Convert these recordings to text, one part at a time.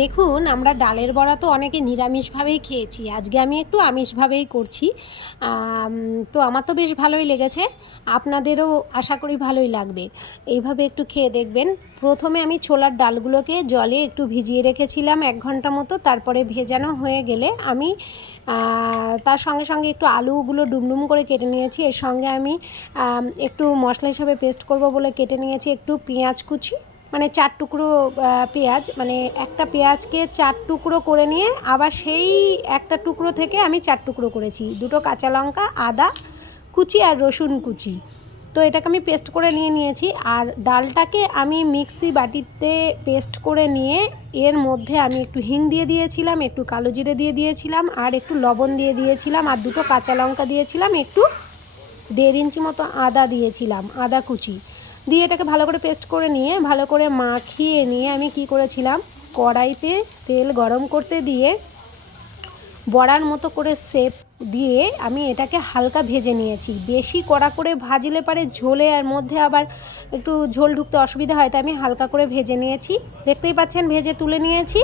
দেখুন, আমরা ডালের বড়া তো অনেকে নিরামিষভাবেই খেয়েছি। আজকে আমি একটু আমিষভাবেই করছি। আম তো আমার তো বেশ ভালোই লেগেছে। আপনাদেরও আশা করি ভালোই লাগবে। এইভাবে একটু খেয়ে দেখবেন। প্রথমে আমি ছোলার ডালগুলোকে জলে একটু ভিজিয়ে রেখেছিলাম ১ ঘন্টা মতো। তারপরে ভেজানো হয়ে গেলে আমি তার সঙ্গে, সঙ্গে একটু আলুগুলো ডুমডুম করে কেটে নিয়েছি। এর সঙ্গে আমি একটু মশলা হিসাবে পেস্ট করব বলে কেটে নিয়েছি একটু পেঁয়াজ কুচি। মানে ৪ টুকরো পেঁয়াজ, মানে একটা পেঁয়াজকে ৪ টুকরো করে নিয়ে আবার সেই একটা টুকরো থেকে আমি ৪ টুকরো করেছি। ২টো কাঁচা লঙ্কা, আদা কুচি আর রসুন কুচি। তো এটাকে আমি পেস্ট করে নিয়েছি। আর ডালটাকে আমি মিক্সি বাটিতে পেস্ট করে নিয়ে এর মধ্যে আমি একটু হিং দিয়ে দিয়েছিলাম, একটু কালো জিরে দিয়ে দিয়েছিলাম, আর একটু লবণ দিয়ে দিয়েছিলাম, আর ২টো কাঁচা লঙ্কা দিয়েছিলাম, একটু ১.৫ ইঞ্চি মতো আদা দিয়েছিলাম, আদা কুচি দিয়ে এটাকে ভালো করে পেস্ট করে নিয়ে ভালো করে মাখিয়ে নিয়ে আমি কি করেছিলাম, কড়াইতে তেল গরম করতে দিয়ে বড়ার মতো করে শেপ দিয়ে আমি এটাকে হালকা ভেজে নিয়েছি। বেশি কড়া করে ভাজলে পারে ঝোলে আর মধ্যে আবার একটু ঝোল ঢুকতে অসুবিধা হয়, তাই আমি হালকা করে ভেজে নিয়েছি। দেখতেই পাচ্ছেন ভেজে তুলে নিয়েছি।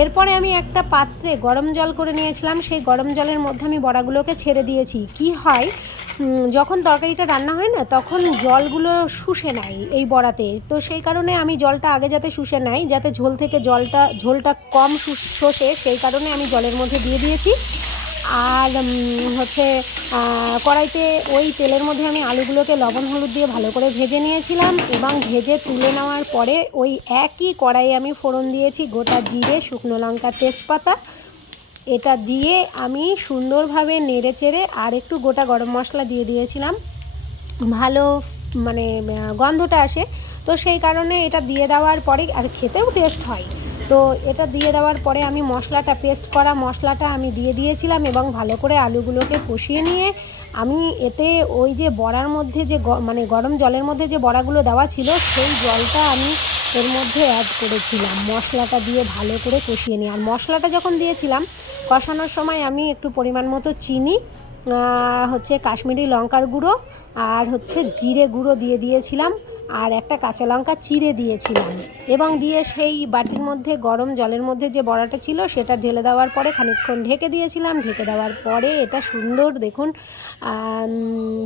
এরপরে আমি একটা পাত্রে গরম জল করে নিয়েছিলাম, সেই গরম জলের মধ্যে আমি বড়াগুলোকে ছেড়ে দিয়েছি। কি হয়, যখন তরকারিটা রান্না হয় না তখন জলগুলো শুষে নেয় এই বড়াতে। তো সেই কারণে আমি জলটা আগে যাতে শুষে নেয়, যাতে ঝোল থেকে ঝোলটা কম শোষে, সেই কারণে আমি জলের মধ্যে দিয়ে দিয়েছি। আর হচ্ছে কড়াইতে ওই তেলের মধ্যে আমি আলুগুলোকে লবণ হলুদ দিয়ে ভালো করে ভেজে নিয়েছিলাম, এবং ভেজে তুলে নেওয়ার পরে ওই একই কড়াইয়ে আমি ফোড়ন দিয়েছি গোটা জিরে, শুকনো লঙ্কা, তেজপাতা। এটা দিয়ে আমি সুন্দরভাবে নেড়ে চেড়ে আর একটু গোটা গরম মশলা দিয়ে দিয়েছিলাম, ভালো মানে গন্ধটা আসে। তো সেই কারণে এটা দিয়ে দেওয়ার পরে আর খেতেও টেস্ট হয়। তো এটা দিয়ে দেওয়ার পরে আমি মশলাটা, পেস্ট করা মশলাটা আমি দিয়ে দিয়েছিলাম, এবং ভালো করে আলুগুলোকে কষিয়ে নিয়ে আমি এতে ওই যে বড়ার মধ্যে যে মানে গরম জলের মধ্যে যে বড়াগুলো দেওয়া ছিল সেই জলটা আমি এর মধ্যে অ্যাড করেছিলাম, মশলাটা দিয়ে ভালো করে কষিয়ে নিই। আর মশলাটা যখন দিয়েছিলাম কষানোর সময় আমি একটু পরিমাণ মতো চিনি, হচ্ছে কাশ্মীরি লঙ্কার গুঁড়ো, আর হচ্ছে জিরে গুঁড়ো দিয়ে দিয়েছিলাম, আর একটা কাঁচা লঙ্কা চিড়ে দিয়েছিলাম, এবং দিয়ে সেই বাটির মধ্যে গরম জলের মধ্যে যে বড়াটা ছিল সেটা ঢেলে দেওয়ার পরে খানিকক্ষণ ঢেকে দিয়েছিলাম। ঢেকে দেওয়ার পরে এটা সুন্দর, দেখুন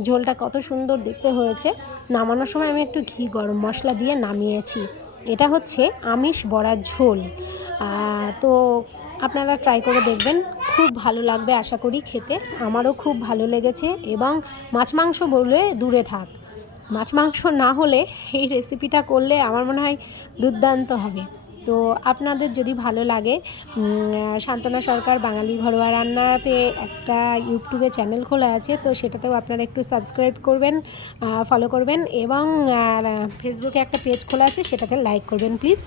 ঝোলটা কত সুন্দর দেখতে হয়েছে। নামানোর সময় আমি একটু ঘি গরম মশলা দিয়ে নামিয়েছি। এটা হচ্ছে আমিষ বড়ার ঝোল। তো আপনারা ট্রাই করে দেখবেন, খুব ভালো লাগবে আশা করি খেতে। আমারও খুব ভালো লেগেছে। এবং মাছ মাংস বলে দূরে থাক, মাছ মাংস না হলে এই রেসিপিটা করলে আমার মনে হয় দুর্দান্ত হবে। তো আপনাদের যদি ভালো লাগে, সান্তনা সরকার বাঙালি ঘরোয়া রান্নাতে একটা ইউটিউবে চ্যানেল খোলা আছে, তো সেটাতেও আপনারা একটু সাবস্ক্রাইব করবেন, ফলো করবেন, এবং ফেসবুকে একটা পেজ খোলা আছে, সেটাতে লাইক করবেন প্লিজ।